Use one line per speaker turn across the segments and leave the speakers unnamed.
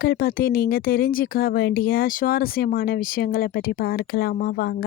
பற்றி நீங்கள் தெரிஞ்சிக்க வேண்டிய சுவாரஸ்யமான விஷயங்களை பற்றி பார்க்கலாமா? வாங்க.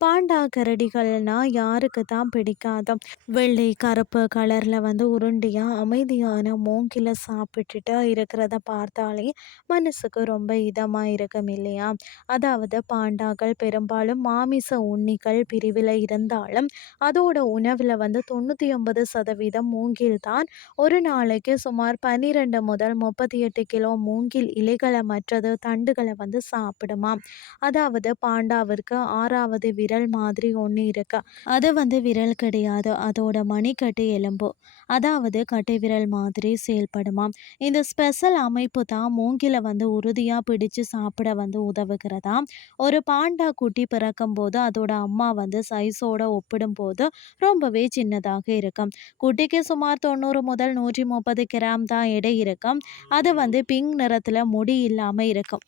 பாண்டா கரடிகள்னால் யாருக்கு தான் பிடிக்காத வெள்ளை கருப்பு கலரில் வந்து உருண்டியாக அமைதியான மூங்கில சாப்பிட்டுட்டு இருக்கிறத பார்த்தாலே மனசுக்கு ரொம்ப இதமாக இருக்கும் இல்லையா? அதாவது பாண்டாக்கள் பெரும்பாலும் மாமிச உண்ணிகள் பிரிவில் இருந்தாலும் அதோட உணவில் வந்து தொண்ணூற்றி ஒன்பது சதவீதம் மூங்கில் தான் ஒரு நாளைக்கு சுமார் பன்னிரெண்டு முதல் முப்பத்தி எட்டு கிலோ மூங்கில் இலைகளை மற்றது தண்டுகளை வந்து சாப்பிடுமாம் அதாவது பாண்டாவிற்கு ஆறாவது விரல் மாதிரி ஒன்று இருக்கு. அது வந்து விரல் கிடையாது. அதோட மணிக்கட்டு எலும்பு. அதாவது கட்டை விரல் மாதிரி செயல்படுமாம் இந்த ஸ்பெஷல் அமைப்பு தான் மூங்கில வந்து உறுதியாக பிடிச்சு சாப்பிட வந்து உதவுகிறதா? ஒரு பாண்டா குட்டி பிறக்கும் போது அதோட அம்மா வந்து சைஸோட ஒப்பிடும் போது ரொம்பவே சின்னதாக இருக்கும். குட்டிக்கு சுமார் தொண்ணூறு முதல் நூற்றி முப்பது கிராம் தான் எடை இருக்கும். அது வந்து பிங்க் நிறத்தில் முடி இல்லாமல் இருக்கும்.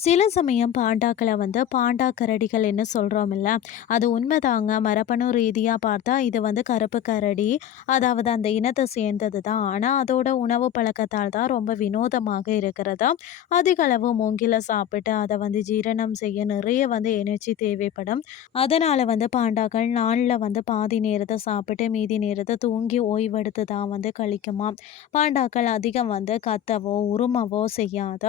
சில சமயம் பாண்டாக்களை வந்து பாண்டா கரடிகள்னு சொல்கிறோமில்ல அது உண்மைதாங்க. மரபணு ரீதியாக பார்த்தா இது வந்து கருப்பு கரடி அதாவது அந்த இனத்தை சேர்ந்தது தான் ஆனால் அதோட உணவு பழக்கத்தால் தான் ரொம்ப வினோதமாக இருக்கிறதா? அதிக அளவு மூங்கில சாப்பிட்டு அதை வந்து ஜீரணம் செய்ய நிறைய வந்து எனர்ஜி தேவைப்படும். அதனால் வந்து பாண்டாக்கள் நாளில் வந்து பாதி நேரத்தை சாப்பிட்டு மீதி நேரத்தை தூங்கி ஓய்வெடுத்து தான் வந்து கழிக்குமா? பாண்டாக்கள் அதிகம் வந்து கத்தவோ உருமவோ செய்யாத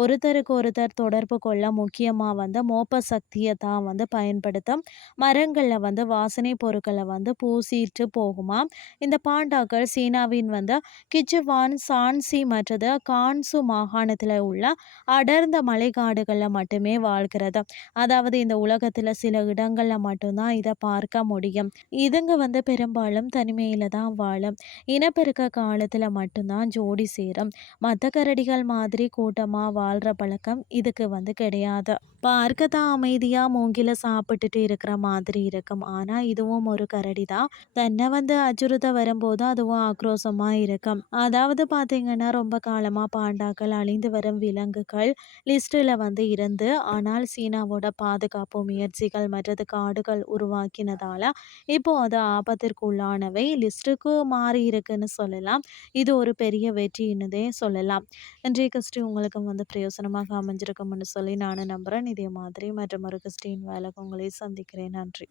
ஒருத்தருக்கு ஒருத்தர் தொடர்பு கொள்ள முக்கியமாக வந்து மோப்ப சக்தியை தான் வந்து பயன்படுத்தும். மரங்களில் வந்து வாசனை பொருட்களை வந்து பூசிட்டு போகுமா? இந்த பாண்டாக்கள் சீனாவின் வந்து கிச்சுவான் சான்சி மற்றது கான்சு மாகாணத்தில் உள்ள அடர்ந்த மலைக்காடுகளில் மட்டுமே வாழ்கிறது. அதாவது இந்த உலகத்தில் சில இடங்களில் மட்டும்தான் இதை பார்க்க முடியும். இதுங்க வந்து பெரும்பாலும் தனிமையில் தான் வாழும். இனப்பெருக்க காலத்தில் மட்டும்தான் ஜோடி சேரும். மற்ற கரடிகள் மாதிரி கூட்டமாக வாழ்கிற பழக்கம் இதுக்கு வந்து கிடையாது. பார்க்க தான் அமைதியாக மூங்கில சாப்பிட்டுட்டு இருக்கிற மாதிரி இருக்கும். ஆனால் இதுவும் ஒரு கரடி தான் தன்னை வந்து அச்சுறுத்த வரும்போது அதுவும் ஆக்ரோஷமாக இருக்கும். அதாவது பார்த்தீங்கன்னா ரொம்ப காலமாக பாண்டாக்கள் அழிந்து வரும் விலங்குகள் லிஸ்ட்டில் வந்து இருந்து ஆனால் சீனாவோட பாதுகாப்பு முயற்சிகள் மற்றது காடுகள் உருவாக்கினதால இப்போ அது ஆபத்திற்கு உள்ளானவை லிஸ்ட்டுக்கு மாறி இருக்குன்னு சொல்லலாம். இது ஒரு பெரிய வெற்றின்னுதே சொல்லலாம். இன்றைய கஸ்டி உங்களுக்கு வந்து பிரயோசனமாக இருக்கும்னு சொல்லி நானும் நம்புகிறேன் இதே மாதிரி மற்ற ஒரு கிறிஸ்டின் வேலைக்கு உங்களை சந்திக்கிறேன். நன்றி.